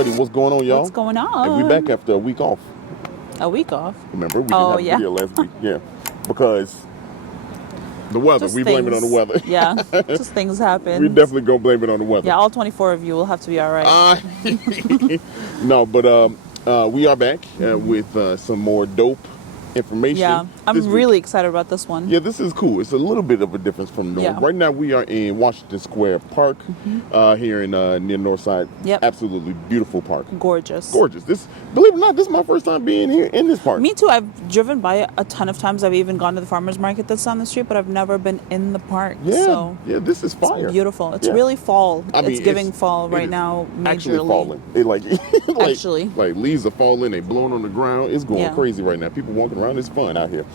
everybody. What's going on, y'all? What's going on? And we back after a week off. A week off? Remember, we didn't have a video last week. Yeah, because the weather. Just we blame it on the weather. Yeah, just things happen. We definitely gonna blame it on the weather. Yeah, all 24 of you will have to be all right. No, but we are back with some more dope information. Yeah, I'm really excited about this one. Yeah, this is cool. It's a little bit of a difference from normal. Yeah. Right now we are in Washington Square Park here in near North Side. Yep. Absolutely beautiful park. Gorgeous. Gorgeous. Believe it or not, this is my first time being here in this park. Me too. I've driven by it a ton of times. I've even gone to the farmer's market that's on the street, but I've never been in the park. Yeah, so yeah, this is fire. It's beautiful. It's really fall. I mean, it's giving fall right now. Majorly. Actually falling. It like actually, like leaves are falling. They blowing on the ground. It's going crazy right now. People walking around. It's fun out here.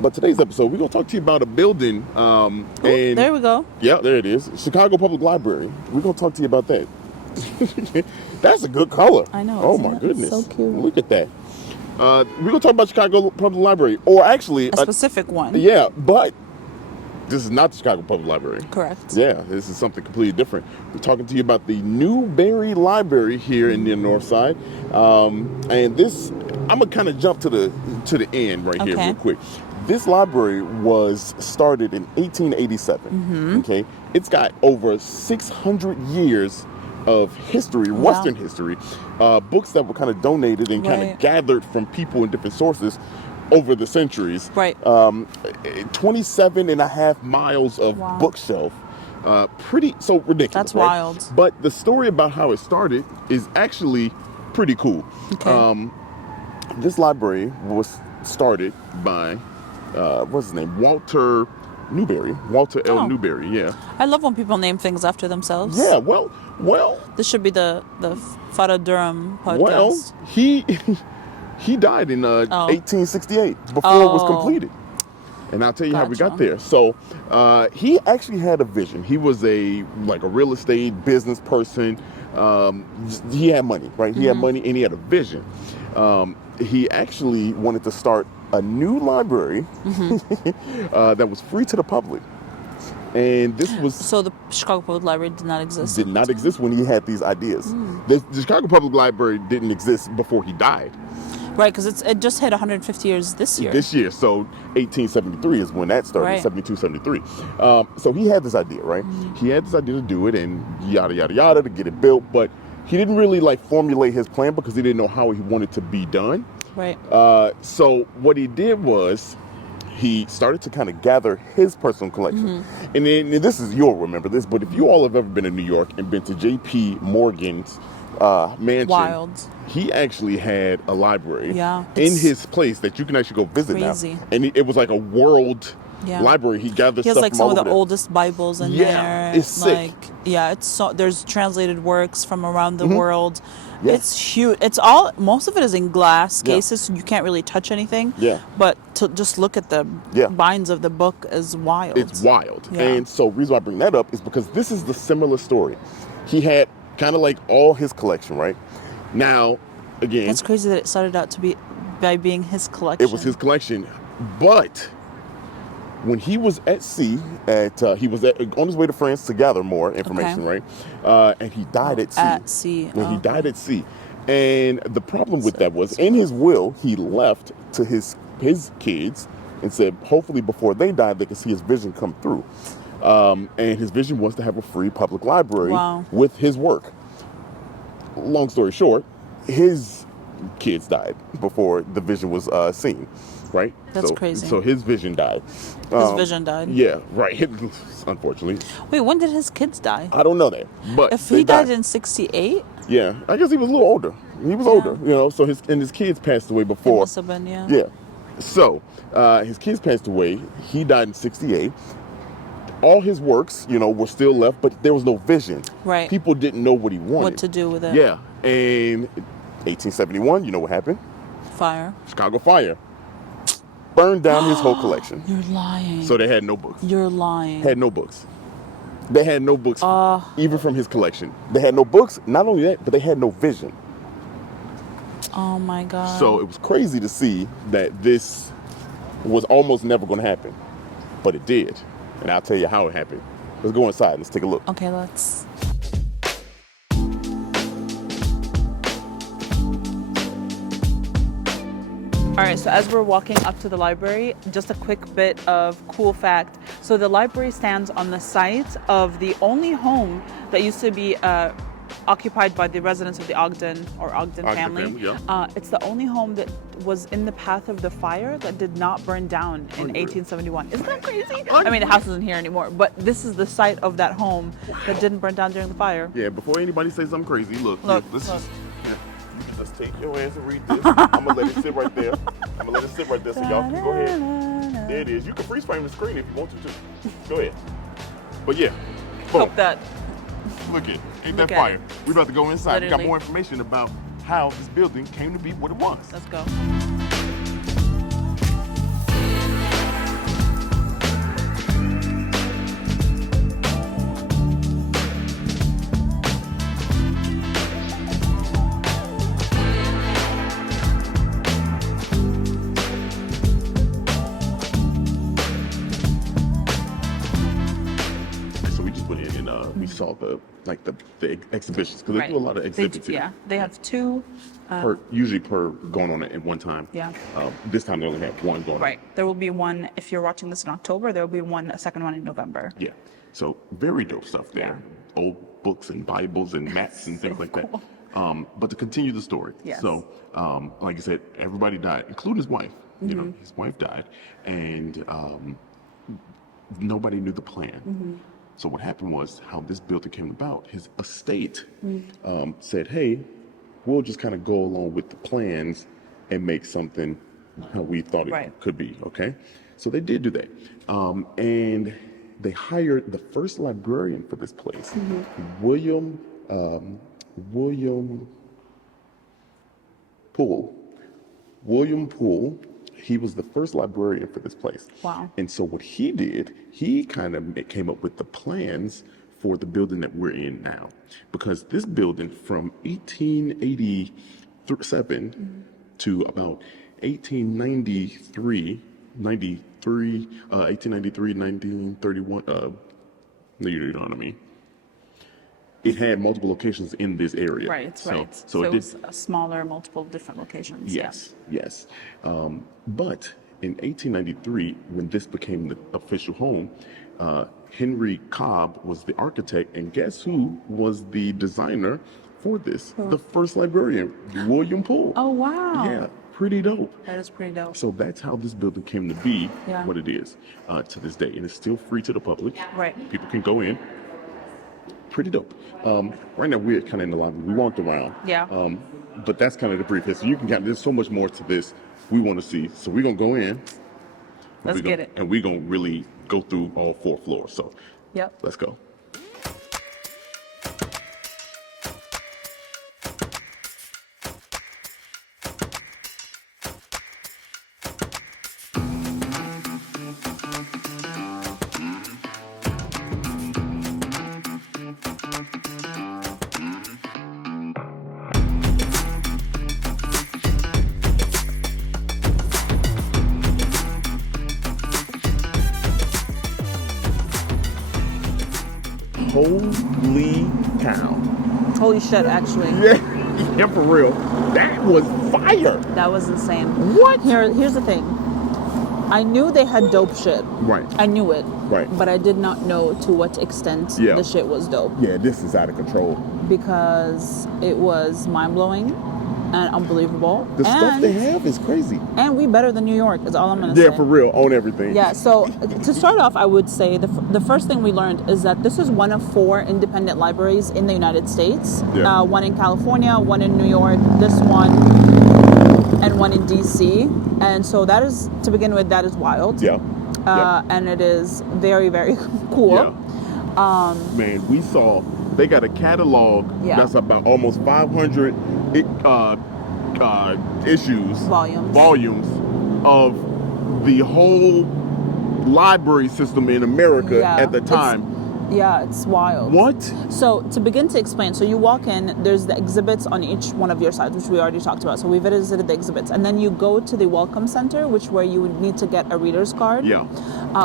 But today's episode, we're gonna talk to you about a building. and there we go. Yeah, there it is. Chicago Public Library. We're gonna talk to you about that. That's a good color. I know. Oh my goodness. It's so cute. Look at that. We're gonna talk about Chicago Public Library, or actually a specific one. Yeah, but this is not the Chicago Public Library. Correct. Yeah, this is something completely different. We're talking to you about the Newberry Library here in the North Side, and this I'm gonna kind of jump to the end right here real quick. This library was started in 1887. Okay, it's got over 600 years of history, Western history, books that were kind of donated and kind of gathered from people in different sources over the centuries. Right. 27 and a half miles of bookshelf. Pretty ridiculous. That's right? wild. But the story about how it started is actually pretty cool. Okay. This library was started by what's his name? Walter L. Newberry. Yeah. I love when people name things after themselves. Yeah. Well. This should be the Fada Durham podcast. Well, he died in 1868 before it was completed. And I'll tell you how we got there. So he actually had a vision. He was a real estate business person. He had money, right? He had money and he had a vision. He actually wanted to start a new library that was free to the public. And this was... So the Chicago Public Library did not exist? Did not exist when he had these ideas. The Chicago Public Library didn't exist before he died. Right, because it just hit 150 years this year. So 1873 is when that started, 72, 73. So he had this idea, right? He had this idea to do it and yada, yada, yada to get it built. But he didn't really formulate his plan because he didn't know how he wanted to be done. Right. So what he did was he started to kind of gather his personal collection. And then you'll remember this, but if you all have ever been in New York and been to J.P. Morgan's mansion, wild. He actually had a library in his place that you can actually go visit now. And it was like a world library. He gathered stuff from all over. He has some of the oldest Bibles in there. It's sick. There's translated works from around the world. Yeah. It's huge. Most of it is in glass cases, so you can't really touch anything. Yeah. But to just look at the binds of the book is wild. It's wild. Yeah. And so the reason why I bring that up is because this is the similar story. He had kind of all his collection, right? Now, again... It's crazy that it started out by being his collection. It was his collection. But when he was at sea, he was on his way to France to gather more information, right? And he died at sea. At sea. He died at sea. And the problem with that was, in his will, he left to his kids and said, hopefully before they died, they could see his vision come through. And his vision was to have a free public library with his work. Long story short, his kids died before the vision was seen, right? That's crazy. So his vision died. His vision died? Yeah, right. Unfortunately. Wait, when did his kids die? I don't know that. But if he died in 68? Yeah, I guess he was a little older. He was older, so his kids passed away before. It must have been, Yeah. So his kids passed away. He died in 68. All his works, were still left, but there was no vision. Right. People didn't know what he wanted. What to do with it. Yeah. And 1871, you know what happened? Fire. Chicago fire. Burned down his whole collection. You're lying. So they had no books. You're lying. Had no books. They had no books, even from his collection. They had no books. Not only that, but they had no vision. Oh, my God. So it was crazy to see that this was almost never going to happen. But it did. And I'll tell you how it happened. Let's go inside. Let's take a look. Okay, let's. All right, so as we're walking up to the library, just a quick bit of cool fact. So the library stands on the site of the only home that used to be occupied by the residents of the Ogden family. Yeah. It's the only home that was in the path of the fire that did not burn down in 1871. Isn't that crazy? I mean, the house isn't here anymore, but this is the site of that home that didn't burn down during the fire. Yeah, before anybody says something crazy, look. This look. is... Yeah, you can just take your hands and read this. I'm going to let it sit right there. So y'all can go ahead. There it is. You can freeze frame the screen if you want to. Go ahead. But yeah. Hope that. Look at it. Ain't Look that at fire? it. We're about to go inside. We got Literally. more information about how this building came to be what it was. Let's go. So we just went in and we saw the exhibitions because they do a lot of exhibits here. Yeah, they have two. Usually per going on at one time. Yeah. This time they only have one going on. Right. There will be one, if you're watching this in October, there will be a second one in November. Yeah. So very dope stuff there. Old books and Bibles and maps and things like cool. that. But to continue the story. Yes. So, like I said, everybody died, including his wife. You know, his wife died, and nobody knew the plan. So what happened was how this building came about. His estate said, "Hey, we'll just kind of go along with the plans and make something how we thought it could be." Okay, so they did do that, and they hired the first librarian for this place, William Poole. William Poole. He was the first librarian for this place. Wow. And so what he did, he kind of came up with the plans for the building that we're in now. Because this building from 1887 to about 1931, you know what I mean? It had multiple locations in this area. Right. So it it was a smaller, multiple different locations. Yes. But in 1893, when this became the official home, Henry Cobb was the architect, and guess who was the designer for this? The first librarian, William Poole. Oh, wow. Yeah, pretty dope. That is pretty dope. So that's how this building came to be Yeah. what it is to this day, and it's still free to the public. Right. People can go in. Pretty dope. Right now we're kind of in the lobby. We walked around. Yeah. But that's kind of the brief history. You can there's so much more to this we want to see. So we're gonna go in. Let's get it. And we're gonna really go through all 4 floors. So Yep. let's go. Holy cow. Holy shit, actually. Yeah, for real. That was fire. That was insane. What? Here's the thing. I knew they had dope shit. Right. I knew it. Right. But I did not know to what extent Yeah. the shit was dope. Yeah, this is out of control. Because it was mind-blowing and unbelievable. The stuff they have is crazy. And we better than New York is all I'm going to say. Yeah, for real. On everything. Yeah, so to start off, I would say the first thing we learned is that this is one of 4 independent libraries in the United States. Yeah. One in California, one in New York, this one, and one in D.C. And so that is, to begin with, that is wild. Yeah. And it is very, very cool. Yeah. Man, we saw they got a catalog that's about almost 500 volumes of the whole library system in America at the time. It's wild. What? So to begin to explain, so you walk in, there's the exhibits on each one of your sides, which we already talked about. So we visited the exhibits, and then you go to the welcome center, where you would need to get a reader's card. Yeah.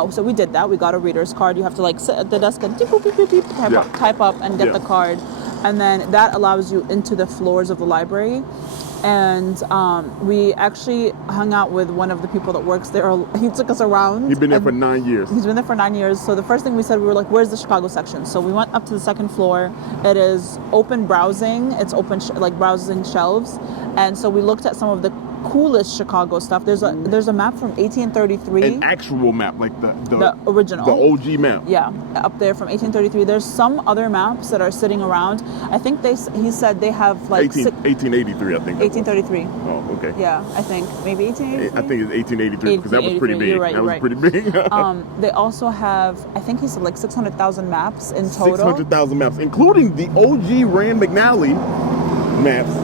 So we did that. We got a reader's card. You have to like sit at the desk and type up and get the card, and then that allows you into the floors of the library. And we actually hung out with one of the people that works there. He took us around. He's been there for 9 years. He's been there for 9 years. So the first thing we said, we were like, where's the Chicago section? So we went up to the second floor. It is open browsing. It's open, like browsing shelves. And so we looked at some of the coolest Chicago stuff. There's a map from 1833. An actual map, like the original. The OG map. Yeah, up there from 1833. There's some other maps that are sitting around. I think he said they have like 1883, I think. 1833. Oh, okay. Yeah, I think maybe 1883. I think it's 1883 because that was pretty big. You're right, that was right. pretty big. They also have, I think he said like 600,000 maps in total. 600,000 maps, including the OG Rand McNally maps.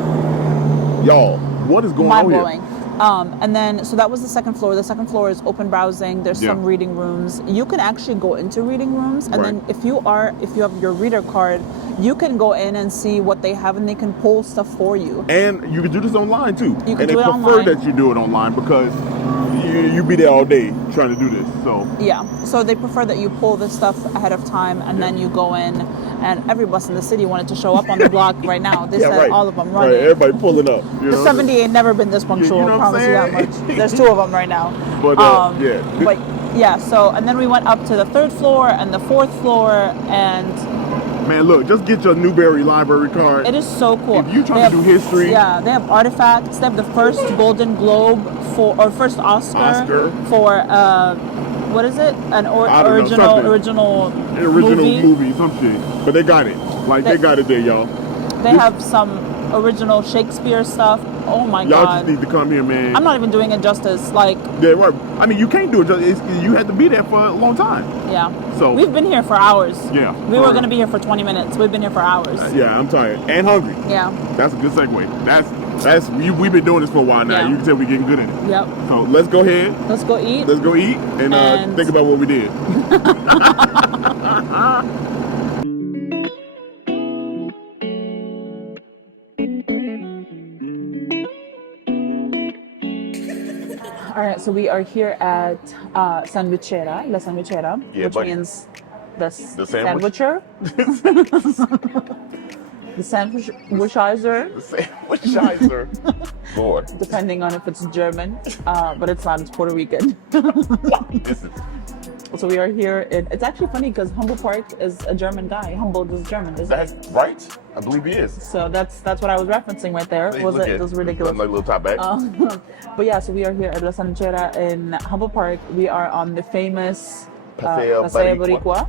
Y'all, what is going on here? Mind-blowing. And then, so that was the second floor. The second floor is open browsing. There's some reading rooms. You can actually go into reading rooms, and then if you have your reader card, you can go in and see what they have, and they can pull stuff for you. And you can do this online too. You can and do they it prefer online. that you do it online because you be there all day trying to do this. So yeah, so they prefer that you pull this stuff ahead of time, and then you go in. And every bus in the city wanted to show up on the block right now. They said all of them running. Right, everybody pulling up. The 70 ain't never been this punctual. You know I promise you that much. There's two of them right now. But But yeah, so and then we went up to the third floor and the fourth floor, and man, look, just get your Newberry Library card. it is so cool. If you trying to do history, yeah, they have artifacts. They have the first Golden Globe first Oscar for what is it? An original movie, some shit. But they got it. Like they got it there, y'all. They have some original Shakespeare stuff. Oh my y'all God. just need to come here, man. I'm not even doing it justice. Like, yeah, right. I mean, you can't do it. You had to be there for a long time. Yeah. So we've been here for hours. Yeah. We were gonna be here for 20 minutes. We've been here for hours. Yeah, I'm tired and hungry. Yeah. That's a good segue. We've been doing this for a while now. Yeah. You can tell we're getting good at it. Yep. So let's go ahead. Let's go eat. Let's go eat and think about what we did. All right, so we are here at Sandwichera, La Sandwichera, which means the sandwicher. The sandwichizer. The sandwichizer. Lord. Depending on if it's German, but it's not, it's Puerto Rican. So we are here it's actually funny because Humboldt Park is a German guy. Humboldt is German, isn't That's it? right. I believe he is. So that's what I was referencing right there. It was ridiculous. Like a little top back. But yeah, so we are here at La Sandwichera in Humboldt Park. We are on the famous Paseo Boricua.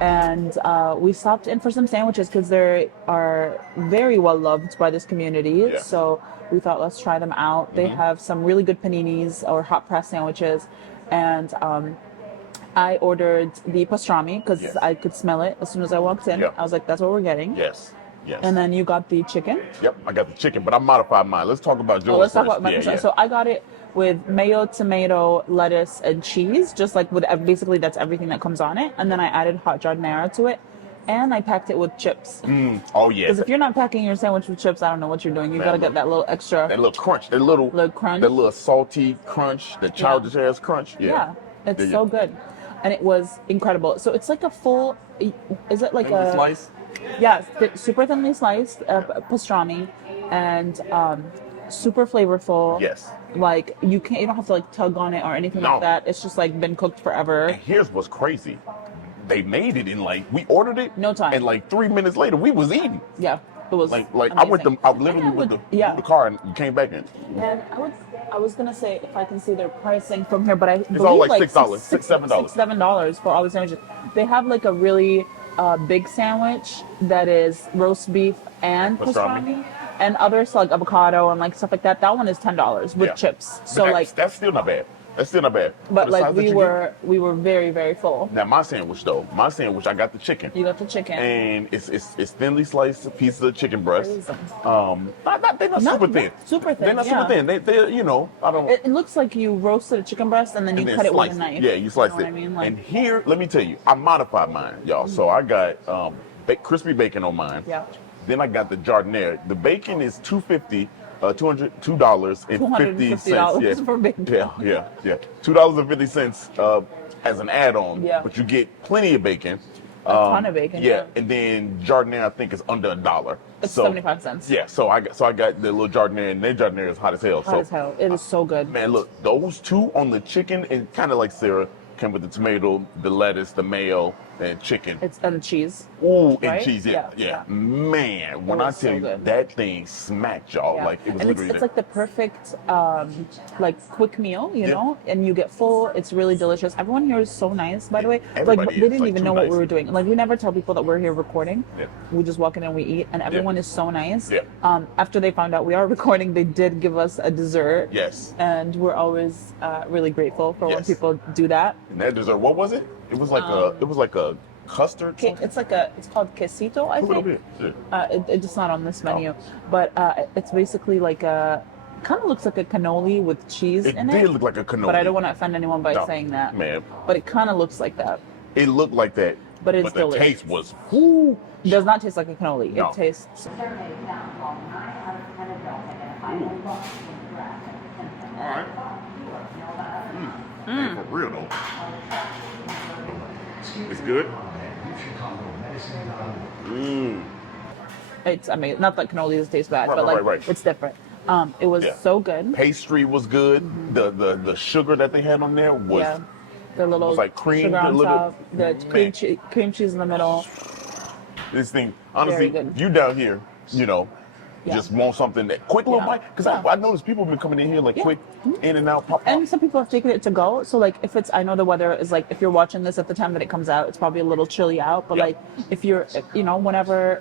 And we stopped in for some sandwiches because they are very well loved by this community. Yeah. So we thought, let's try them out. They have some really good paninis or hot press sandwiches. And I ordered the pastrami because I could smell it as soon as I walked in. Yep. I was like, that's what we're getting. Yes. And then you got the chicken. Yep, I got the chicken, but I modified mine. Let's talk about yours. Let's talk about my pastrami. So I got it with mayo, tomato, lettuce, and cheese. Just like with basically that's everything that comes on it. And then I added hot giardiniera to it, and I packed it with chips. Oh yeah. Because if you're not packing your sandwich with chips, I don't know what you're doing. You gotta get that little extra. That little crunch. That little crunch. That little salty crunch. That childish ass crunch. Yeah. It's so good, and it was incredible. So it's like a full. Is it like a slice? Yeah, super thinly sliced pastrami, and super flavorful. Yes. Like you don't have to like tug on it or anything like that. It's just like been cooked forever. And here's what's crazy. They made it in we ordered it. No time. And 3 minutes later we was eating. Yeah. It was I amazing. I literally went the car and came back in. And I was gonna say if I can see their pricing from here, but it's all like $6, $7. $7 for all the sandwiches. They have like a really big sandwich that is roast beef and pastrami, and others like avocado and like stuff like that. That one is $10 with chips. So that's still not bad. That's still not bad. But we were very, very full. Now my sandwich, I got the chicken. You got the chicken, and it's thinly sliced pieces of chicken breast. They're not super thin. Super thin. They're not super thin. They I don't. It looks like you roasted a chicken breast and then you cut it with a knife. Yeah, you sliced it. I mean, and here, let me tell you, I modified mine, y'all. So I got crispy bacon on mine. Yeah. Then I got the giardiniera. The bacon is $2.50 $202.50. Yeah, for bacon. yeah. $2.50 as an add-on. Yeah. But you get plenty of bacon. A ton of bacon. Yeah, and then Jardiniere I think is under $1. It's 75 cents. Yeah, so I got the little Jardiniere, and their Jardiniere is hot as hell. Hot as hell. It is so good. Man, look, those two on the chicken, and kind of like Sarah, came with the tomato, the lettuce, the mayo, and chicken. And the cheese. Ooh, right? and cheese, yeah. Man, when I tell you good. that thing smacked y'all, Yeah. like it was and literally it's like the perfect like quick meal, you know, and you get full. It's really delicious. Everyone here is so nice, by the way. Like they didn't even know what we were doing. Like we never tell people that we're here recording. Yeah. We just walk in and we eat, and everyone is so nice. Yeah. After they found out we are recording, they did give us a dessert. Yes. And we're always really grateful for when Yes. people do that. And that dessert, what was it? It was like a custard. It's called quesito, I think. It's not on this menu, but it's basically like a kind of looks like a cannoli with cheese in it. It did look like a cannoli. But I don't want to offend anyone by saying that. Man. But it kind of looks like that. It looked like that. But it's the delicious. taste was whoo. It does not taste like a cannoli. No. It tastes. All right. Hey, for real though. It's good. It's amazing. Not that cannolis taste bad, Right, but like right. it's different. It was so good. Pastry was good. Mm-hmm. The sugar that they had on there was the little was like cream, sugar on top, the Man. cream cheese in the middle. This thing, honestly, Very good. if you down here, you know, just want something that quick little bite. Because I noticed people have been coming in here like quick, in and out, pop. And some people have taken it to go. So like if it's, I know the weather is like, if you're watching this at the time that it comes out, it's probably a little chilly out. But like if you're, you know,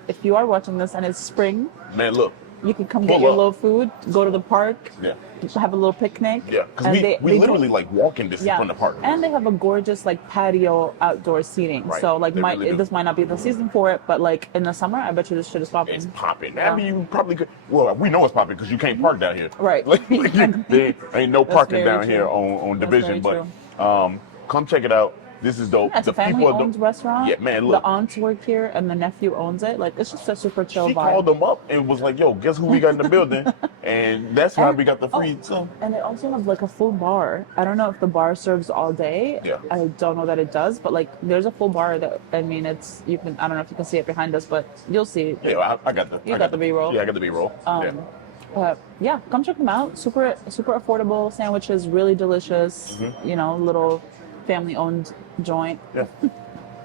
if you are watching this and it's spring, Man, look. you can come get your little food, go to the park, have a little picnic. Yeah, because we literally like walking distance from the park. And they have a gorgeous like patio outdoor seating. Right. So like Really this might not be the season for it, but like in the summer, I bet you this shit is popping. It's popping. Yeah. I mean, you probably could. Well, we know it's popping because you can't park down here. Right. There ain't no parking very down true. here on That's Division, very but come check it out. This is dope. Yeah, it's a family-owned restaurant. Yeah, man, look. The aunts work here, and the nephew owns it. Like, it's just a super chill She vibe. called them up and was like, "Yo, guess who we got in the building?" And that's how we got the free. And they also have like a full bar. I don't know if the bar serves all day. Yeah. I don't know that it does, but like, there's a full bar that I mean, it's you can. I don't know if you can see it behind us, but you'll see. Yeah, I got the. You got the B-roll. Yeah, I got the B-roll. But yeah, come check them out. Super affordable sandwiches, really delicious. Mm-hmm. You know, little family-owned joint. Yeah.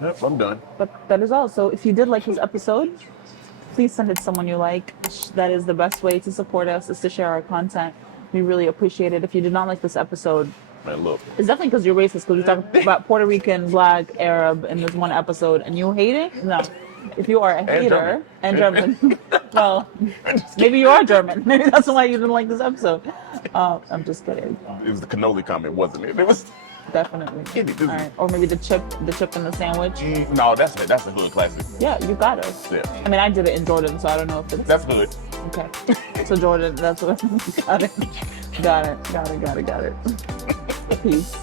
Yep, I'm done. But that is all. So if you did like this episode, please send it to someone you like. That is the best way to support us, is to share our content. We really appreciate it. If you did not like this episode, Man, look. it's definitely because you're racist, because we talk about Puerto Rican, Black, Arab in this one episode, and you hate it? No. If you are a hater, and German, well, maybe you are German. Maybe that's why you didn't like this episode. I'm just kidding. It was the cannoli comment, wasn't it? It was. Definitely. All right. Or maybe the chip in the sandwich. No, that's a hood classic. Yeah, you got it. Yeah. I mean, I did it in Jordan, so I don't know if it's... That's good. Okay. So Jordan, that's what... Got it. Got it. Peace.